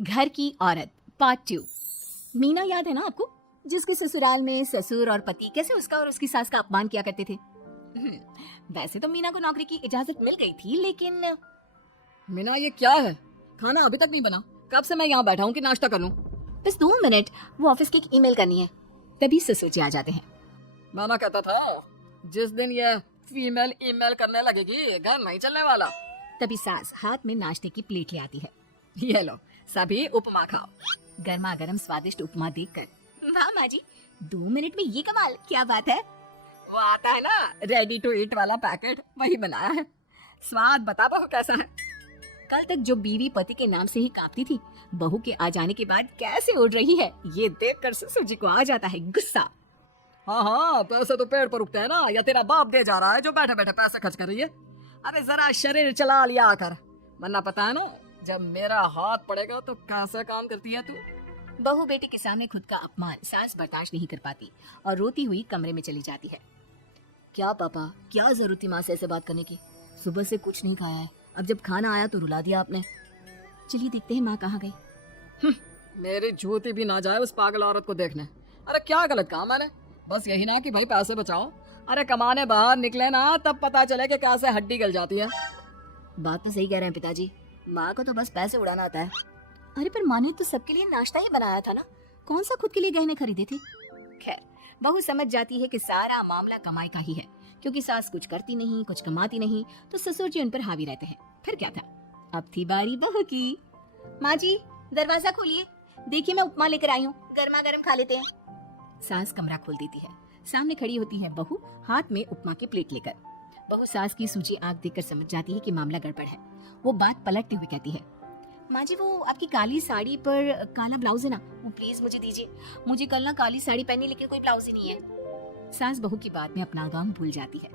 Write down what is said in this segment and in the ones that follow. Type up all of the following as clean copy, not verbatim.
घर की औरत पार्ट 2। मीना याद है ना आपको, जिसके ससुराल में ससुर और पति कैसे उसका और उसकी सास का अपमान किया करते थे। वैसे तो मीना को नौकरी की इजाजत मिल गई थी, लेकिन मीना ये क्या है? खाना अभी तक नहीं बना। कब से मैं यहाँ बैठा हूँ कि नाश्ता कर लूँ। बस 2 मिनट, वो ऑफिस की एक ईमेल करनी है। तभी ससुर जी आ जाते हैं। माना कहता था जिस दिन ये फीमेल ईमेल करने लगेगी घर नहीं चलने वाला। तभी सास हाथ में नाश्ते की प्लेट ले आती है। ये लो सभी उपमा खाओ। गर्मा गर्म स्वादिष्ट उपमा देखकर वाह माँ जी, 2 मिनट में ये कमाल, क्या बात है। वो आता है ना रेडी टू ईट वाला पैकेट, वही बनाया है। स्वाद बता बहू कैसा है। कल तक जो बीवी पति के नाम से ही कांपती थी, बहू के आ जाने के बाद कैसे उड़ रही है, ये देखकर ससुर जी को आ जाता है गुस्सा। हाँ पैसे तो पेड़ पर उगते हैं ना, या तेरा बाप दे जा रहा है जो बैठे बैठे पैसे खर्च कर रही है। अरे जरा शरीर चला लिया कर, वरना पता है ना जब मेरा हाथ पड़ेगा तो कैसे काम करती है तू। बहू बेटी के सामने खुद का अपमान सास बर्दाश्त नहीं कर पाती और रोती हुई कमरे में चली जाती है। क्या पापा, क्या जरूरत थी माँ से ऐसे बात करने की? सुबह से कुछ नहीं खाया है, अब जब खाना आया तो रुला दिया आपने। चलिए देखते हैं माँ कहाँ गई। मेरी जूती भी ना जाए उस पागल औरत को देखने। अरे क्या गलत काम मैंने? बस यही ना कि भाई पैसे बचाओ। अरे कमाने बाहर निकले ना तब पता चले कि कैसे हड्डी गल जाती है। बात तो सही कह रहे हैं पिताजी, माँ को तो बस पैसे उड़ाना आता है। अरे पर माँ ने तो सबके लिए नाश्ता ही बनाया था ना, कौन सा खुद के लिए गहने खरीदे थे। खैर बहू समझ जाती है कि सारा मामला कमाई का ही है, क्योंकि सास कुछ करती नहीं, कुछ कमाती नहीं, तो ससुर जी उन पर हावी रहते हैं। फिर क्या था, अब थी बारी बहू की। माँ जी दरवाजा खोलिए, देखिए मैं उपमा लेकर आई हूँ, गर्मा गर्म खा लेते हैं। सास कमरा खोल देती है। सामने खड़ी होती है बहू, हाथ में उपमा की प्लेट लेकर। बहू सास की सूजी आंख देखकर समझ जाती है कि मामला गड़बड़ है। वो बात पलटते हुए कहती है, माँ जी वो आपकी काली साड़ी पर काला ब्लाउज है ना, वो प्लीज मुझे दीजिए। मुझे कल ना काली साड़ी पहनी, लेकिन कोई ब्लाउज ही नहीं है। सास बहू की बात में अपना गाम भूल जाती है।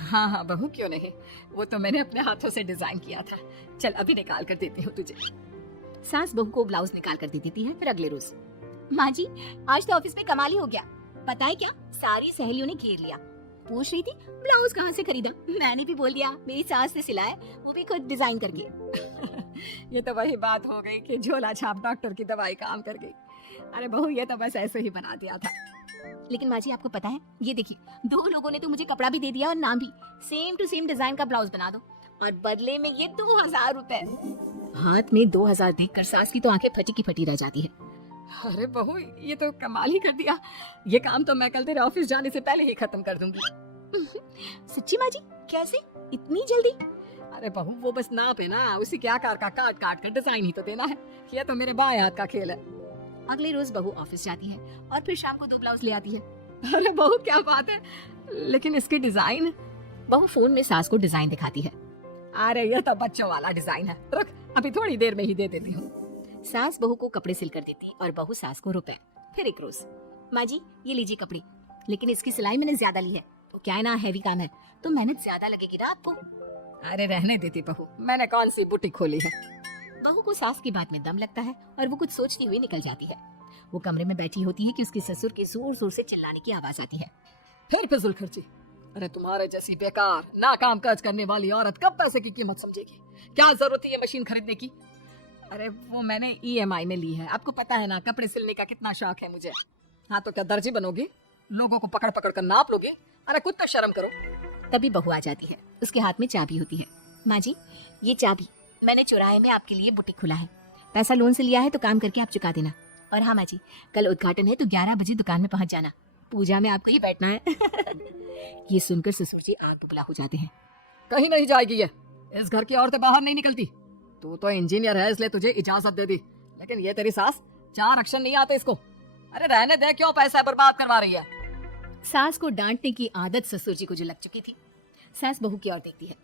हाँ हाँ बहू क्यों नहीं, वो तो मैंने अपने हाथों से डिजाइन किया था। चल अभी निकाल कर देती हूँ तुझे। सास बहू को ब्लाउज निकाल कर दे देती है। फिर अगले रोज, माँ जी आज तो ऑफिस में कमाल ही हो गया, पता है क्या, सारी सहेलियों ने घेर लिया। पूछ रही थी ब्लाउज कहाँ से खरीदा, मैंने भी बोल दिया मेरी सास ने सिलाया, वो भी खुद डिजाइन करके। ये तो वही बात हो गई कि झोला छाप डॉक्टर की दवाई काम कर गई। अरे बहू ये तो बस ऐसे ही बना दिया था। लेकिन माँ जी आपको पता है, ये देखिए 2 लोगों ने तो मुझे कपड़ा भी दे दिया और नाम भी, सेम टू सेम डिजाइन का ब्लाउज बना दो, और बदले में ये 2000 रुपए। हाथ में 2000 देखकर सास की तो आंखें फटी की फटी रह जाती है। अरे बहू ये तो कमाल ही कर दिया, ये काम तो मैं कल तेरे ऑफिस जाने से पहले ही खत्म कर दूंगी। सच्ची माँ जी, कैसे इतनी जल्दी? अरे बहू वो बस नाप है ना, उसी के आकार का काट काट कर डिजाइन ही तो देना है। ये तो मेरे बाएं हाथ का खेल है। अगले रोज बहू ऑफिस जाती है और फिर शाम को 2 ब्लाउज ले आती है। अरे बहू क्या बात है, लेकिन इसकी डिजाइन। बहू फोन में सास को डिजाइन दिखाती है। अरे ये तो बच्चों वाला डिजाइन है, रुक अभी थोड़ी देर में ही दे देती हूँ। सास बहू को कपड़े सिल कर देती और बहू सास को रुपए। फिर एक रोज, माँ जी ये लीजिए कपड़े, लेकिन इसकी सिलाई मैंने ज्यादा ली है, तो क्या है ना हैवी काम है, तो मेहनत ज्यादा लगेगी ना आपको। अरे रहने देती बहू, मैंने कौन सी बुटीक खोली है। बहू को सास की बात में दम लगता है और वो कुछ सोचती हुई निकल जाती है। वो कमरे में बैठी होती है कि उसके ससुर की जोर जोर से चिल्लाने की आवाज आती है। फिर फिजूल खर्ची। अरे तुम्हारे जैसी बेकार नाकाम काज करने वाली औरत कब पैसे की कीमत समझेगी? क्या जरूरत है ये मशीन खरीदने की? अरे वो मैंने EMI में ली है, आपको पता है ना कपड़े सिलने का कितना शौक है मुझे। हाँ तो क्या दर्जी बनोगी, लोगों को पकड़ पकड़ कर नाप लोगे? अरे कुछ तो शर्म करो। तभी बहू आ जाती है, उसके हाथ में चाबी होती है। माँ जी ये चाबी मैंने चौराहे में आपके लिए बुटीक खुला है, पैसा लोन से लिया है तो काम करके आप चुका देना। और हाँ माँ जी कल उद्घाटन है तो 11 बजे दुकान में पहुंच जाना, पूजा में आपको ही बैठना है। ये सुनकर ससुर जी आग बुबला हो जाते हैं। कहीं नहीं जाएगी ये, इस घर की औरतें बाहर नहीं निकलती। तू तो इंजीनियर है इसलिए तुझे इजाजत दे दी, लेकिन ये तेरी सास 4 अक्षर नहीं आते इसको। अरे रहने दे, क्यों पैसा बर्बाद करवा रही है। सास को डांटने की आदत ससुर जी को जो लग चुकी थी। सास बहू की ओर देखती है,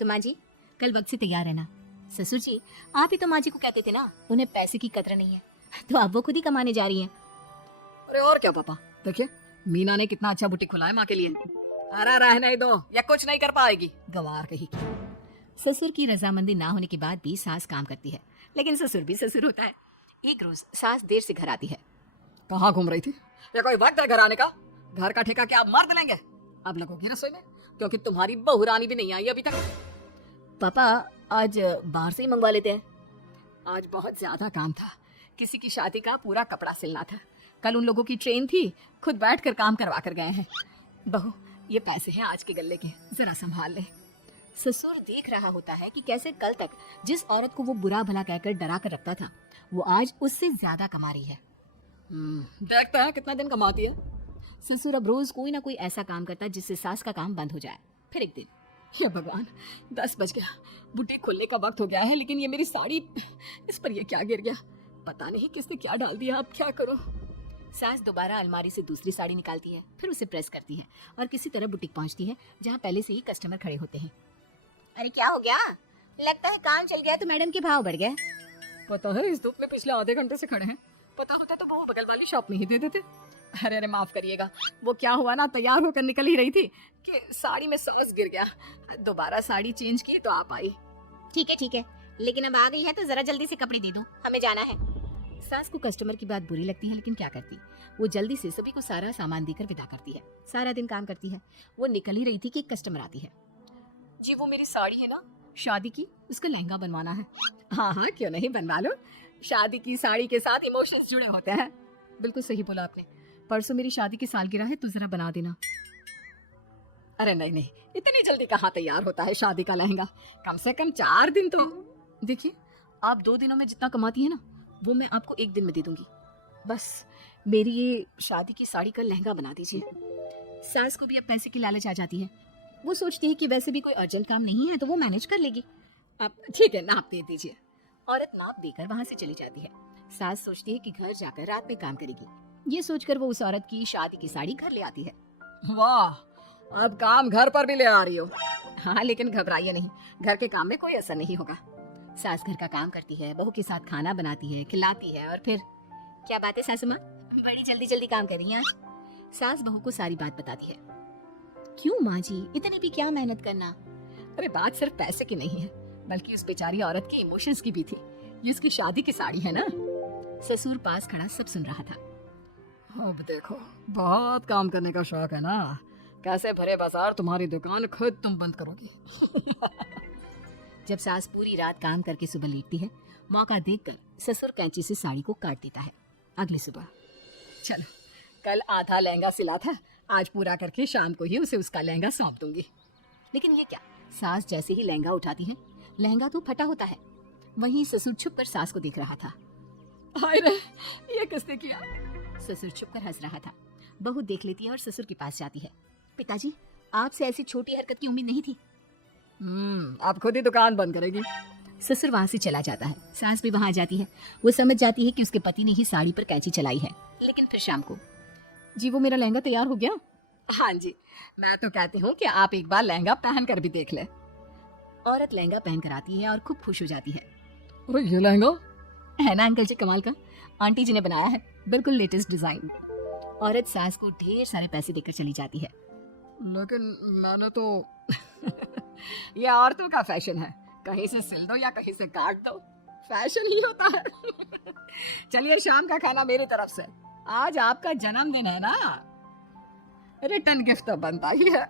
तो माँ जी कल वक्त से तैयार रहना। ससुर जी आप ही तो माँ जी को कहते थे ना उन्हें पैसे की कदर नहीं है, तो अब वो खुद ही कमाने जा रही हैं। अरे और क्या पापा, देखिए मीना ने कितना अच्छा बुटीक खुला है माँ के लिए। अरे रहने दो, ये कुछ नहीं कर पाएगी, गवार कही की। ससुर की रजामंदी ना होने के बाद भी सास काम करती है, लेकिन ससुर भी ससुर होता है। एक रोज सास देर से घर आती है। कहाँ घूम रही थी? ये कोई वक्त है घर आने का? घर का ठेका क्या आप मर्द लेंगे? अब लगोगी रसोई में, क्योंकि तुम्हारी बहू रानी भी नहीं आई अभी तक। पापा आज बाहर से ही मंगवा लेते हैं। आज बहुत ज्यादा काम था। किसी की शादी का पूरा कपड़ा सिलना था। कल उन लोगों की ट्रेन थी, खुद बैठकर काम करवा कर गए हैं। बहू, ये पैसे हैं आज के गल्ले के, जरा संभाल ले। ससुर देख रहा होता है कि कैसे कल तक जिस औरत को वो बुरा भला कहकर डरा कर रखता था, वो आज उससे ज्यादा कमा रही है। देखता है कितना दिन कमाती है। ससुर अब रोज कोई ना कोई ऐसा काम करता जिससे सास का काम बंद हो जाए। फिर एक दिन, ये भगवान, 10 बज गया, बुटीक खोलने का वक्त हो गया है, लेकिन ये मेरी साड़ी, इस पर ये क्या गिर गया? पता नहीं किसने क्या डाल दिया, अब क्या करूं? सास दोबारा अलमारी से दूसरी साड़ी निकालती है, फिर उसे प्रेस करती है और किसी तरह बुटीक पहुंचती है जहां पहले से ही कस्टमर खड़े होते हैं। अरे क्या हो गया? लगता है काम चल गया तो मैडम के भाव बढ़ गए। पता है, इस धूप में पिछले आधे घंटे से खड़े हैं। पता होता तो वो बगल वाली शॉप में ही दे देते। अरे अरे माफ करिएगा, वो क्या हुआ ना, तैयार होकर निकल ही रही थी कि साड़ी में सांस गिर गया। दोबारा साड़ी चेंज की तो आप आई। ठीक है, लेकिन अब आ गई है तो जरा जल्दी से कपड़े दे दो, हमें जाना है। सास को कस्टमर की बात बुरी लगती है, लेकिन क्या करती, वो जल्दी से सभी को सारा सामान देकर विदा करती है। सारा दिन काम करती है। वो निकल ही रही थी कि एक कस्टमर आती है। जी, वो मेरी साड़ी है ना शादी की, उसका लहंगा बनवाना है। हाँ हाँ, क्यों नहीं, बनवा लो। शादी की साड़ी के साथ इमोशंस जुड़े होते हैं। बिल्कुल सही बोला आपने। परसों मेरी शादी की सालगिरह है तो जरा बना देना। अरे नहीं नहीं, इतनी जल्दी कहाँ तैयार होता है शादी का लहंगा? कम से कम 4 दिन तो। देखिए, आप 2 दिनों में जितना कमाती है ना, वो मैं आपको 1 दिन में दे दूंगी। बस मेरी ये शादी की साड़ी का लहंगा बना दीजिए। सास को भी अब पैसे की लालच आ जाती है। वो सोचती है कि वैसे भी कोई अर्जेंट काम नहीं है तो वो मैनेज कर लेगी। आप ठीक है, नाप दे दीजिए। औरत नाप देकर वहां से चली जाती है। सास सोचती है कि घर जाकर रात में काम करेगी। ये सोचकर वो उस औरत की शादी की साड़ी घर ले आती है। वाह, अब काम घर पर भी ले आ रही हो। हाँ, लेकिन घबराइए नहीं, घर के काम में कोई असर नहीं होगा। सास घर का काम करती है, बहू के साथ खाना बनाती है, खिलाती है और फिर क्या बात है सासू माँ, बड़ी जल्दी जल्दी काम कर रही हैं आज। सास बहू को सारी बात बताती है। क्यों माँ जी, इतनी भी क्या मेहनत करना? अरे बात सिर्फ पैसे की नहीं है, बल्कि उस बेचारी औरत के इमोशंस की भी थी। ये उसकी शादी की साड़ी है ना। ससुर पास खड़ा सब सुन रहा था। अब देखो, बहुत काम करने का शौक है ना। कैसे भरे बाजार तुम्हारी दुकान खुद तुम बंद करोगी। जब सास पूरी रात काम करके सुबह लेटती है, मौका देखकर ससुर कैंची से साड़ी को काट देता है। अगली सुबह, चलो, कल आधा लहंगा सिला था, आज पूरा करके शाम को ही उसे उसका लहंगा सौंप दूंगी। लेकिन ये क्या, सास जैसे ही लहंगा उठाती है, लहंगा तो फटा होता है। वहीं ससुर छुप कर सास को देख रहा था। हाय रे, ये किसने किया? ससुर छुप कर हंस रहा था। बहू देख लेती है और ससुर के पास जाती है। पिताजी, आपसे ऐसी छोटी हरकत की उम्मीद नहीं थी। आप खुद ही दुकान बंद करेगी। ससुर वहां से चला जाता है। सास भी वहां आ जाती है। वो समझ जाती है कि उसके पति ने ही साड़ी पर कैंची चलाई है। लेकिन फिर शाम को, जी वो मेरा लहंगा तैयार हो गया? हाँ जी, मैं तो कहती हूँ कि आप एक बार लहंगा पहन कर भी देख ले। औरत लहंगा पहन कर आती है और खूब खुश हो जाती है। अरे ये लहंगा है ना अंकल जी कमाल का, आंटी जी ने बनाया है, बिल्कुल लेटेस्ट डिजाइन। औरत सास को ढेर सारे पैसे देकर चली जाती है। लेकिन मैंने तो ये औरतों का फैशन है, कहीं से सिल दो या कहीं से काट दो, फैशन ही होता है। चलिए, शाम का खाना मेरी तरफ से। आज आपका जन्मदिन है ना, रिटर्न गिफ्ट तो बनता ही है।